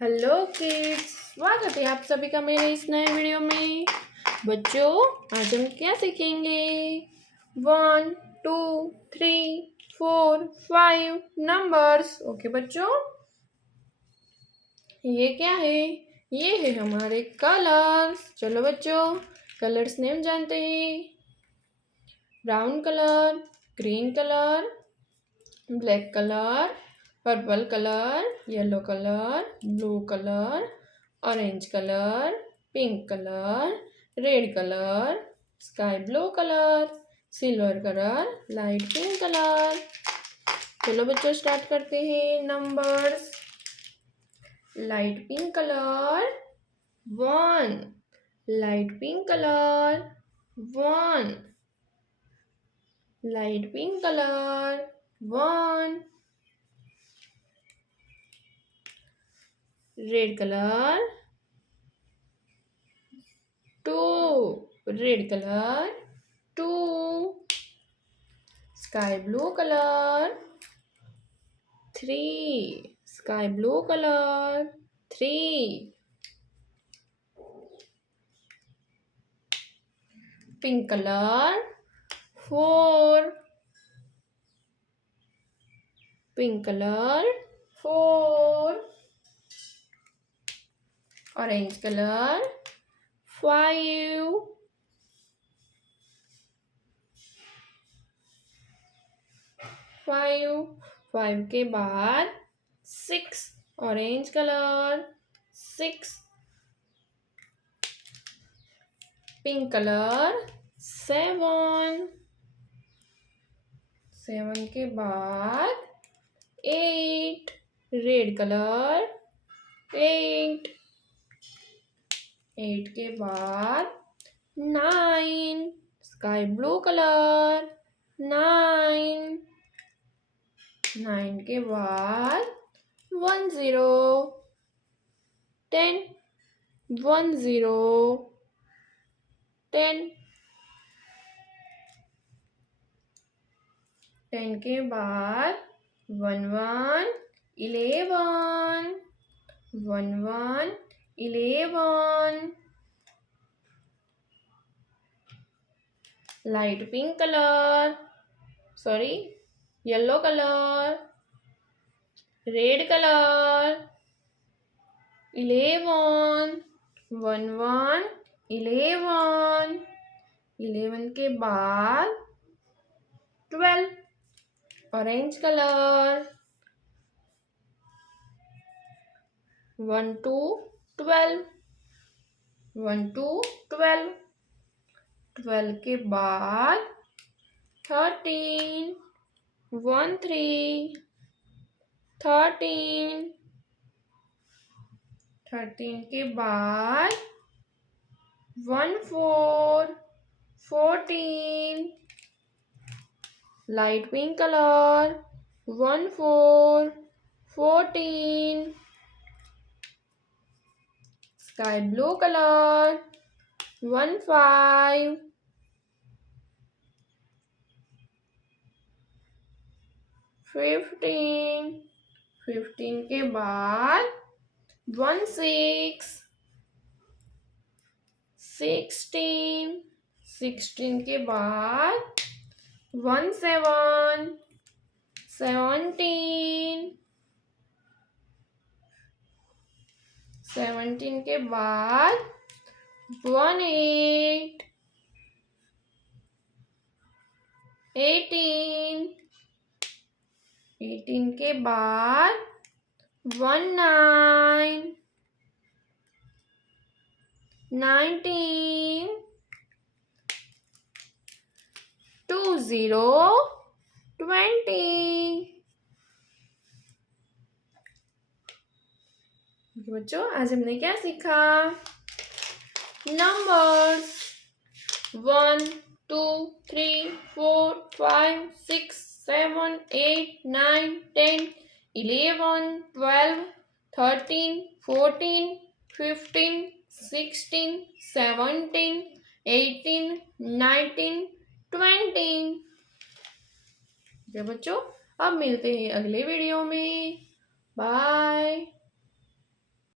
Hello kids, स्वागत है आप सभी का मेरे इस नए वीडियो में। बच्चों, आज हम क्या सीखेंगे? 1, 2, 3, 4, 5 नंबर्स। ओके बच्चों, ये क्या है? ये है हमारे कलर्स। चलो बच्चों, कलर्स नेम जानते हैं। Brown colour, green colour, black colour, purple colour, yellow colour, blue colour, orange colour, pink colour, red colour, sky blue colour, silver colour, light pink colour. चलो बच्चों, स्टार्ट करते हैं numbers. Light pink colour 1, light pink colour 1, light pink colour 1, red colour 2, red colour 2, sky blue colour 3, sky blue colour 3, pink colour 4, pink colour 4, orange colour 5, five के बाद 6, orange colour 6, pink colour 7, 7 के बाद 8, red colour 8, 8 के बाद 9, sky blue colour 9, 9 के बाद 10, 10, 10, 10, 10 के बाद 11, 11, 11, 11, light pink colour, sorry, yellow colour, red colour 11, 11, 11, 11 के बाद 12, ऑरेंज कलर 1 to 12, 1 to 12, 12 के बाद 13, 1, 3, 13, 13 के बाद 1, 4, 14, light pink colour 1, 4, 14, sky blue colour 1, 5, 15, 15 के बाद 1, 6, 16, 16 के बाद 1, 7, 17, 17 के बाद 1, 8, 18, 18 के बाद 1, 9, 19, 20, 20। बच्चों, आज हमने क्या सीखा? नंबर्स 1, 2, 3, 4, 5, 6, 7, 8, 9, 10, 11, 12, 13, 14, 15, 16, 17, 18, 19, 20। बच्चों, अब मिलते हैं अगले वीडियो में। बाय।